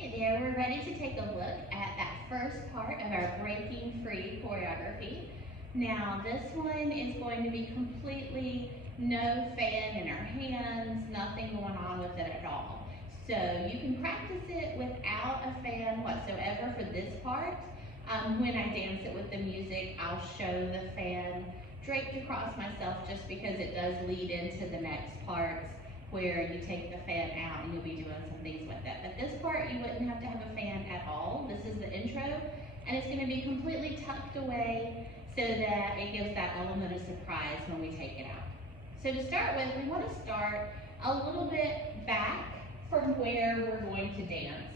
Hey there, we're ready to take a look at that first part of our breaking free choreography. Now this one is going to be completely no fan in our hands, nothing going on with it at all. So you can practice it without a fan whatsoever for this part. When I dance it with the music, I'll show the fan draped across myself just because it does lead into the next parts where you take the fan out and you'll be doing some things with it. But this part, you wouldn't have to have a fan at all. This is the intro, and it's gonna be completely tucked away so that it gives that element of surprise when we take it out. So to start with, we wanna start a little bit back from where we're going to dance,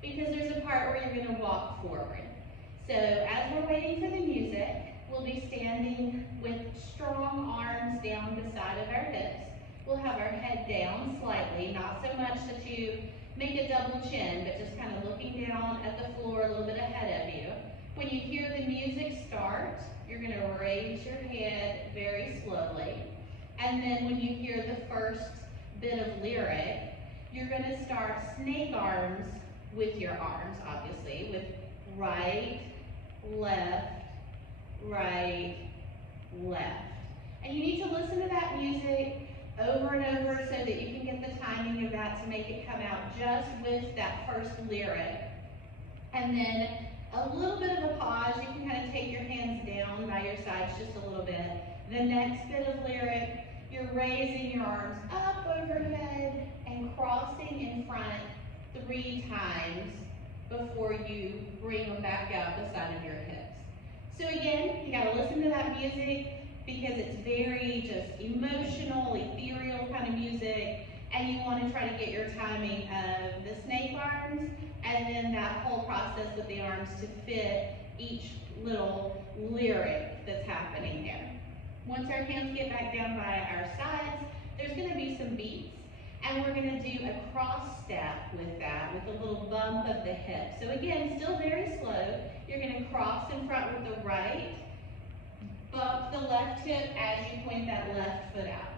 because there's a part where you're gonna walk forward. So as we're waiting for the music, we'll be standing with strong arms down the side of our hips. We'll have our head down slightly, not so much that you make a double chin, but just kind of looking down at the floor a little bit ahead of you. When you hear the music start, you're going to raise your head very slowly. And then when you hear the first bit of lyric, you're going to start snake arms with your arms, obviously, with right, left, right, left. And you need to listen to that music over and over so that you can get the timing of that to make it come out just with that first lyric. And then a little bit of a pause. You can kind of take your hands down by your sides just a little bit. The next bit of lyric, you're raising your arms up overhead and crossing in front 3 times before you bring them back out the side of your hips. So again, you gotta listen to that music, because it's very just emotional, ethereal kind of music, and you want to try to get your timing of the snake arms and then that whole process with the arms to fit each little lyric that's happening there. Once our hands get back down by our sides, there's going to be some beats, and we're going to do a cross step with that, with a little bump of the hip. So again, still very slow. You're going to cross in front with the right, bump the left hip as you point that left foot out.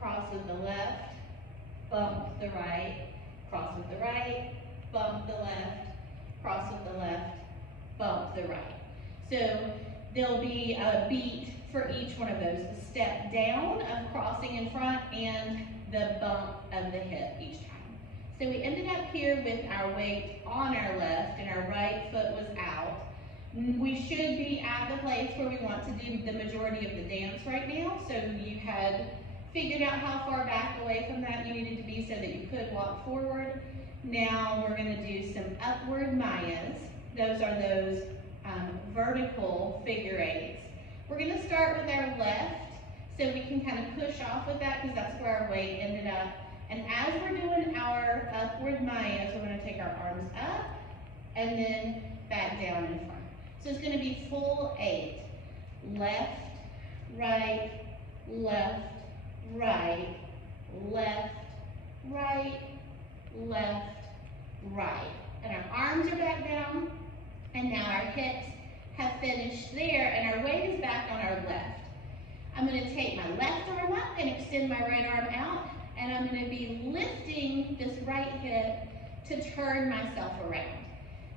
Cross with the left, bump the right, cross with the right, bump the left, cross with the left, bump the right. So there'll be a beat for each one of those. The step down of crossing in front and the bump of the hip each time. So we ended up here with our weight on our left and our right foot was out. We should be at the place where we want to do the majority of the dance right now. So you had figured out how far back away from that you needed to be so that you could walk forward. Now we're going to do some upward mayas. Those are those vertical figure eights. We're going to start with our left so we can kind of push off with that because that's where our weight ended up. And as we're doing our upward mayas, we're going to take our arms up and then back down in front. So it's going to be full 8. Left, right, left, right, left, right, left, right. And our arms are back down, and now our hips have finished there, and our weight is back on our left. I'm going to take my left arm up and extend my right arm out, and I'm going to be lifting this right hip to turn myself around.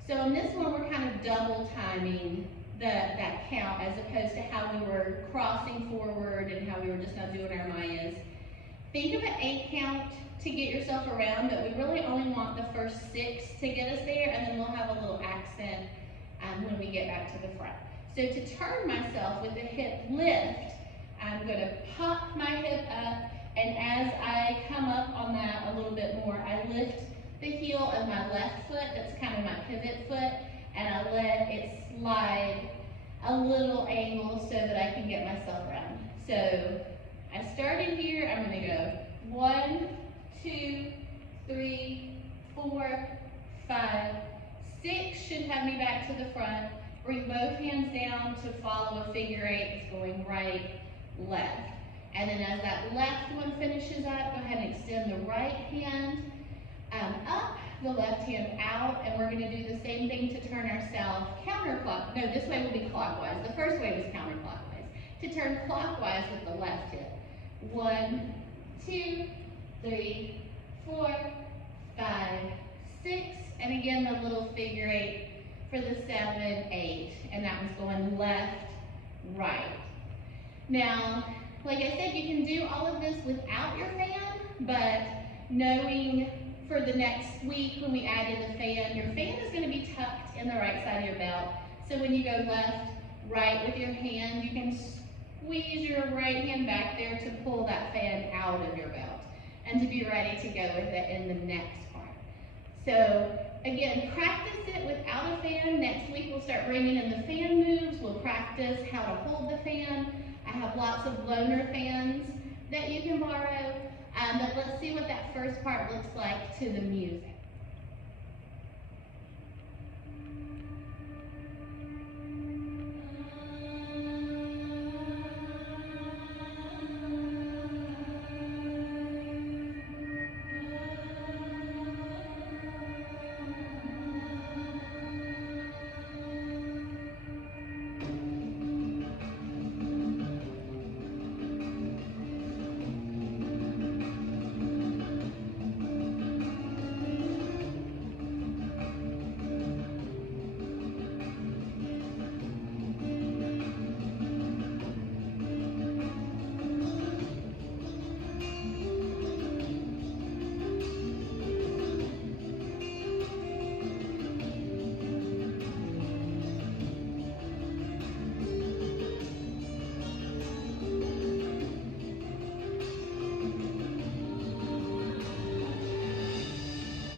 So in this one, we're kind of double timing that count as opposed to how we were crossing forward and how we were just not doing our mayas. Think of an 8 count to get yourself around, but we really only want the first 6 to get us there, and then we'll have a little accent when we get back to the front. So to turn myself with the hip lift, I'm going to pop my hip up, and as I come up on that a little bit more, I lift the heel of my left foot, that's kind of my pivot foot, and I let it slide a little angle so that I can get myself around. So I started here, I'm going to go 1, 2, 3, 4, 5, 6 should have me back to the front. Bring both hands down to follow a figure 8. It's going right, left. And then as that left one finishes up, go ahead and extend the right hand up, the left hand out, and we're going to do the same thing to turn ourselves counterclockwise. No, this way will be clockwise. The first way was counterclockwise. To turn clockwise with the left hip. 1, 2, 3, 4, 5, 6, and again the little figure 8 for the 7, 8, and that one's going left, right. Now, like I said, you can do all of this without your fan, but knowing for the next week when we add in the fan, your fan is going to be tucked in the right side of your belt. So when you go left, right with your hand, you can squeeze your right hand back there to pull that fan out of your belt and to be ready to go with it in the next part. So again, practice it without a fan. Next week we'll start bringing in the fan moves. We'll practice how to hold the fan. I have lots of loaner fans that you can borrow, but let's see what that first part looks like to the music.